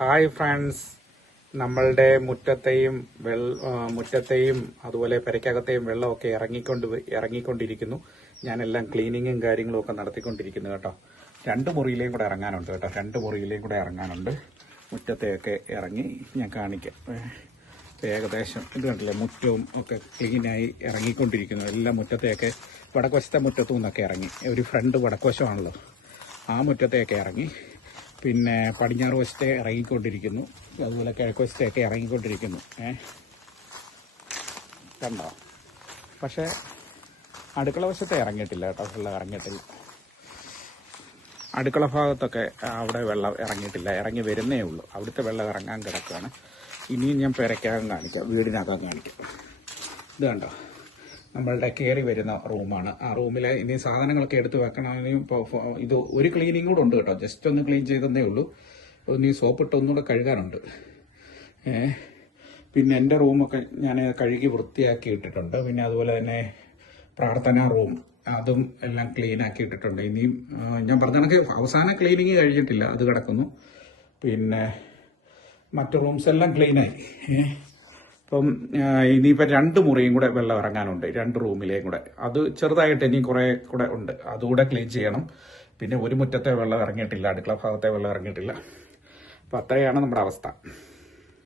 Hi friends, നമ്മളുടെ മുറ്റത്തെയും അതുപോലെ പെരയ്ക്കകത്തെയും വെള്ളമൊക്കെ ഇറങ്ങിക്കൊണ്ടിരിക്കുന്നു. ഞാനെല്ലാം ക്ലീനിങ്ങും കാര്യങ്ങളും ഒക്കെ നടത്തിക്കൊണ്ടിരിക്കുന്നു കേട്ടോ. 2 മുറിയിലേയും കൂടെ ഇറങ്ങാനുണ്ട് കേട്ടോ. 2 മുറിയിലേയും കൂടെ ഇറങ്ങാനുണ്ട്. മുറ്റത്തെയൊക്കെ ഇറങ്ങി ഞാൻ കാണിക്കാം. ഏകദേശം ഇത് കണ്ടില്ലേ, മുറ്റവും ഒക്കെ ക്ലീനായി ഇറങ്ങിക്കൊണ്ടിരിക്കുന്നു. എല്ലാം മുറ്റത്തെയൊക്കെ വടക്കുവശത്തെ മുറ്റത്തു നിന്നൊക്കെ ഇറങ്ങി. ഒരു ഫ്രണ്ട് വടക്കുവശമാണല്ലോ, ആ മുറ്റത്തെയൊക്കെ ഇറങ്ങി. പിന്നെ പടിഞ്ഞാറ് വശത്തെ ഇറങ്ങിക്കൊണ്ടിരിക്കുന്നു, അതുപോലെ കിഴക്ക് വശത്തെയൊക്കെ ഇറങ്ങിക്കൊണ്ടിരിക്കുന്നു. കണ്ടോ? പക്ഷേ അടുക്കള വശത്തെ ഇറങ്ങിയിട്ടില്ല കേട്ടോ, വെള്ളം ഇറങ്ങിയിട്ടില്ല. അടുക്കള ഭാഗത്തൊക്കെ അവിടെ വെള്ളം ഇറങ്ങിയിട്ടില്ല, ഇറങ്ങി വരുന്നേ ഉള്ളൂ. അവിടുത്തെ വെള്ളം ഇറങ്ങാൻ കിടക്കുകയാണ്. ഇനിയും ഞാൻ പെരയ്ക്കകം കാണിക്കാം, വീടിനകം കാണിക്കാം. ഇത് കണ്ടോ, നമ്മളുടെ കയറി വരുന്ന റൂമാണ്. ആ റൂമിലെ ഇനി സാധനങ്ങളൊക്കെ എടുത്ത് വെക്കണമെങ്കിൽ ഇത് ഒരു ക്ലീനിങ് കൂടെ ഉണ്ട് കേട്ടോ. ജസ്റ്റ് ഒന്ന് ക്ലീൻ ചെയ്തതേ ഉള്ളൂ. ഒന്ന് ഈ സോപ്പിട്ട് ഒന്നുകൂടെ കഴുകാനുണ്ട്. പിന്നെ എൻ്റെ റൂമൊക്കെ ഞാൻ കഴുകി വൃത്തിയാക്കി ഇട്ടിട്ടുണ്ട്. പിന്നെ അതുപോലെ തന്നെ പ്രാർത്ഥനാ റൂം, അതും എല്ലാം ക്ലീൻ ആക്കി ഇട്ടിട്ടുണ്ട്. ഇനിയും ഞാൻ പറഞ്ഞ കണക്ക് അവസാന ക്ലീനിങ് കഴിഞ്ഞിട്ടില്ല, അത് കിടക്കുന്നു. പിന്നെ മറ്റു റൂംസ് എല്ലാം ക്ലീനായി. അപ്പം ഇനിയിപ്പോൾ 2 മുറിയും കൂടെ വെള്ളം ഇറങ്ങാനുണ്ട്, 2 റൂമിലേയും കൂടെ. അത് ചെറുതായിട്ട് ഇനി കുറേ കൂടെ ഉണ്ട്, അതുകൂടെ ക്ലീൻ ചെയ്യണം. പിന്നെ ഒരു മുറ്റത്തെ വെള്ളം ഇറങ്ങിയിട്ടില്ല, അടുക്കള ഭാഗത്തെ വെള്ളം ഇറങ്ങിയിട്ടില്ല. അപ്പം അത്രയാണ് നമ്മുടെ അവസ്ഥ.